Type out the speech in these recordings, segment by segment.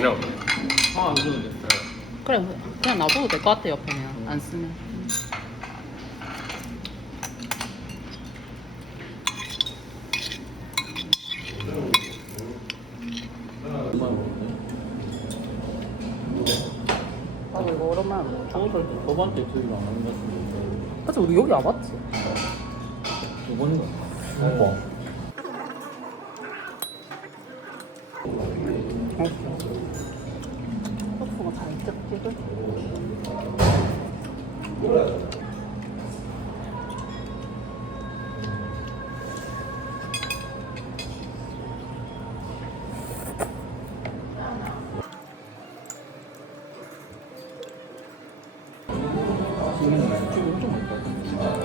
나오네. 아 그러네. 그래 그냥 놔둬도 될 것 같아 옆에 그냥 안 쓰면. 아 이거 오랜만에 저번 때 저번 때 저희가 안 하는 것 같은데. 사실 우리 여기 와봤지? 저번인가? 뭐? 소스가 잘 많다.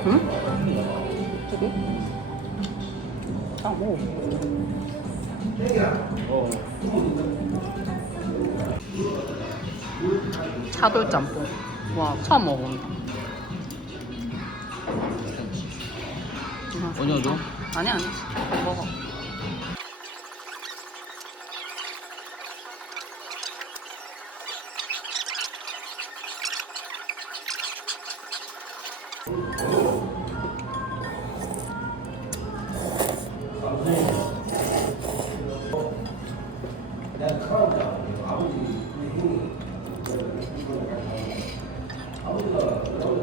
응? 저기? 아 뭐. 어. 차돌 짬뽕. 와 처음 먹어본다. 줘? 아니 아니. 먹어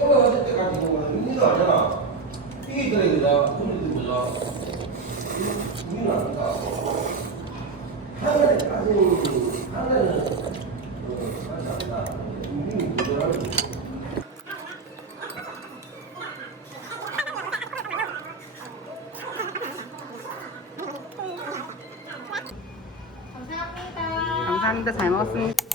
올라갔을 때 가지고 의미도 아니잖아. 이게 들어있다. 우리 들보자. 의미는 아니다. 하늘에 가진 하늘은 하지 않다. 의미는 뭐더라고. 감사합니다. 잘 먹었습니다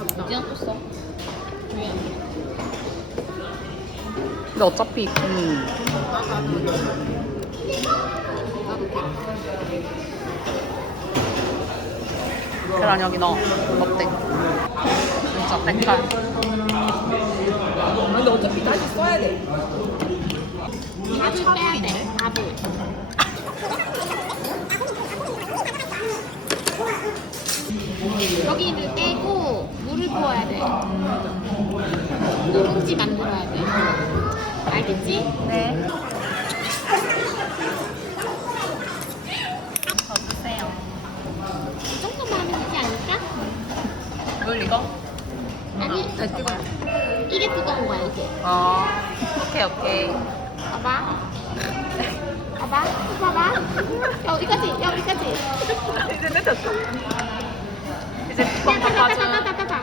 이제는 또 써. 근데 어차피 음. 계란 여기 넣어. 어때? 진짜 색깔. 근데 어차피 다시 써야 돼. 밥을 빼야 돼. 밥을. 여기를 빼고 물을 구워야 돼. 누룽지 만들어야 돼. 알겠지? 네. 더 주세요. 이 정도만 하면 되지 않을까? 뭘 이거? 아니, 네, 뜨거워. 이게 뜨거운 거야, 이게. 어. 오케이, 오케이. 봐봐. 봐봐. 또 봐봐. 여기까지, 여기까지. 이제 늦었어. 이제 덮어줘. 따다다다다다다.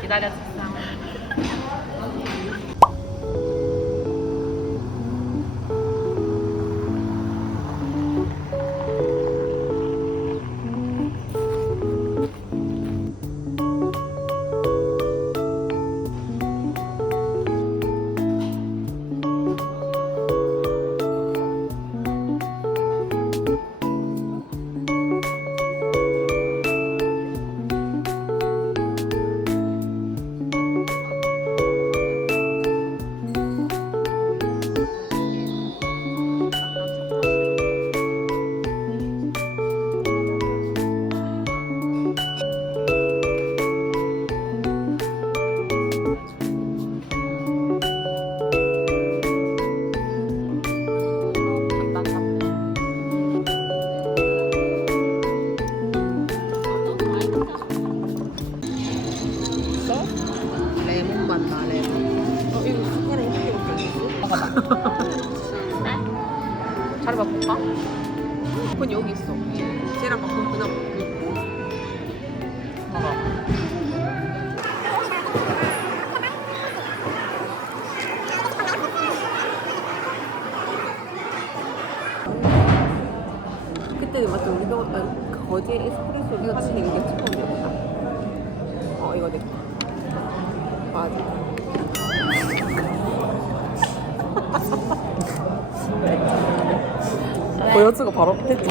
기다려주 맛 나, 레몬. 어, 이거 숟가락 어떻게 먹어봐. 자리 바꿀까? 건 여기 있어. 쟤랑 바꾸면 그냥 먹어. 그때 맞죠? 우리 병원 아, 그 거제 에스프레소 이거 사진 이게 처음이었다. 어 이거 내 거. 맞아. 보여주고 바로 했죠.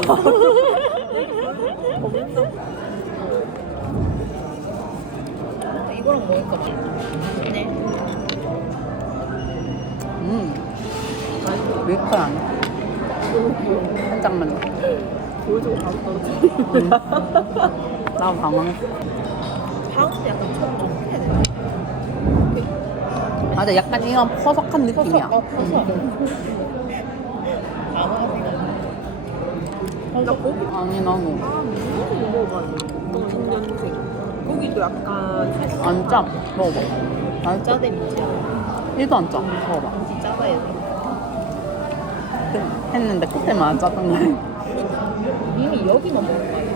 이거랑 먹을까? 네. 음. 장만 더. 보여주고 바로 떨어져. 음. 나 방황했어. 방은 약간 처음 좀 해야 돼. 아, 근데 약간 이런 퍼석한 느낌이야. 어. 나 고기 아니, 나는 아 중년생. 고기도 약간 살짝 안 짜. 먹어봐. 안 짜? 짜대 미치야. 1도 안 짜. 먹어봐. 진짜 짜봐야 돼. 했는데 끝에만 안 짰던 거야. 이미 여기만 먹은 거 아니야?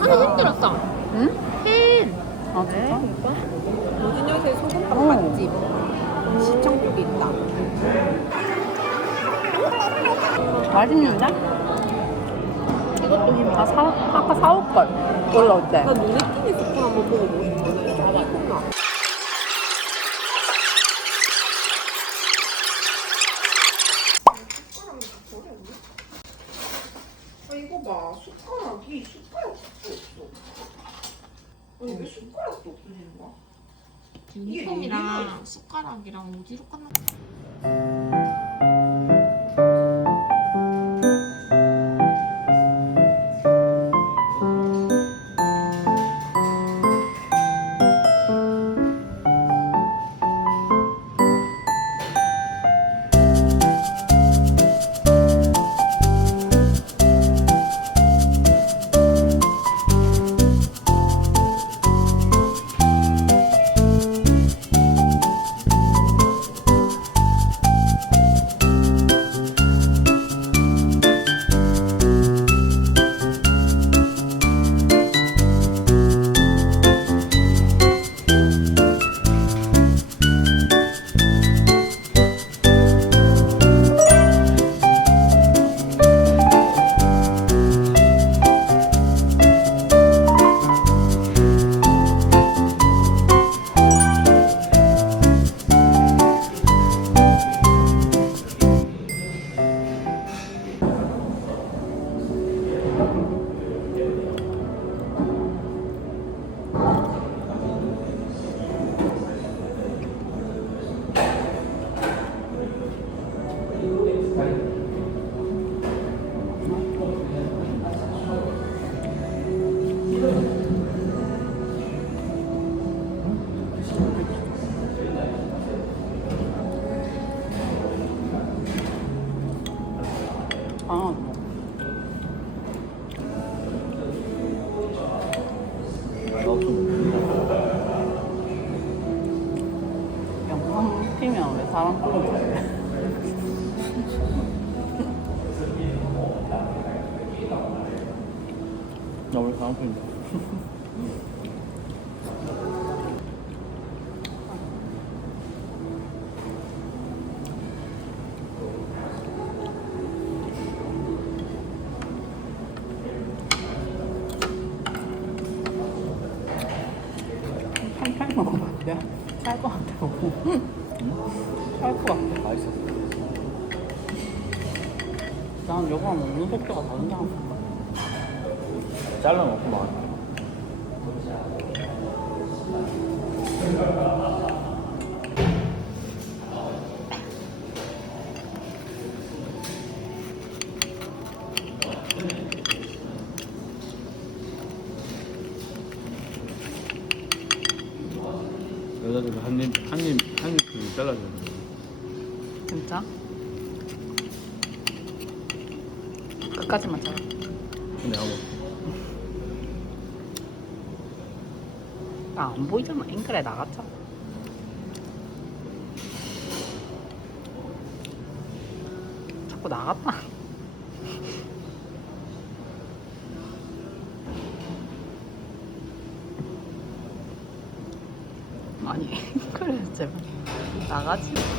하나 힘들었어. 응? 햄. 아, 진짜? 노진영생 소금밥 어. 맛집 시청 쪽에 있다. 맛있는데? 이것도 힘. 아, 사, 아까 사올걸. 올라올 때. 나 눈에 띄는 스프 한번 먹어보고 싶거든. 이구나. 아 이거 봐 숟가락이 숟가락도 없어. 아니 왜 숟가락도 없어지는 거야? 유니폼이랑 숟가락이랑 어디로 끝나? 나왜 한칼 먹으면 안 돼? 쌀것 같아. 쌀것 같아. 맛있어 난 여기랑 먹는 속도가 다른데 항상. 잘라놓고 막 여자들 한입 한입 한입 그 잘라주는 거 진짜? 끝까지만 잘라. 근데 아무 나안 보이잖아. 앵글에 나갔잖아. 자꾸 나갔다. 아니, 앵글에 제발 나가지. 마.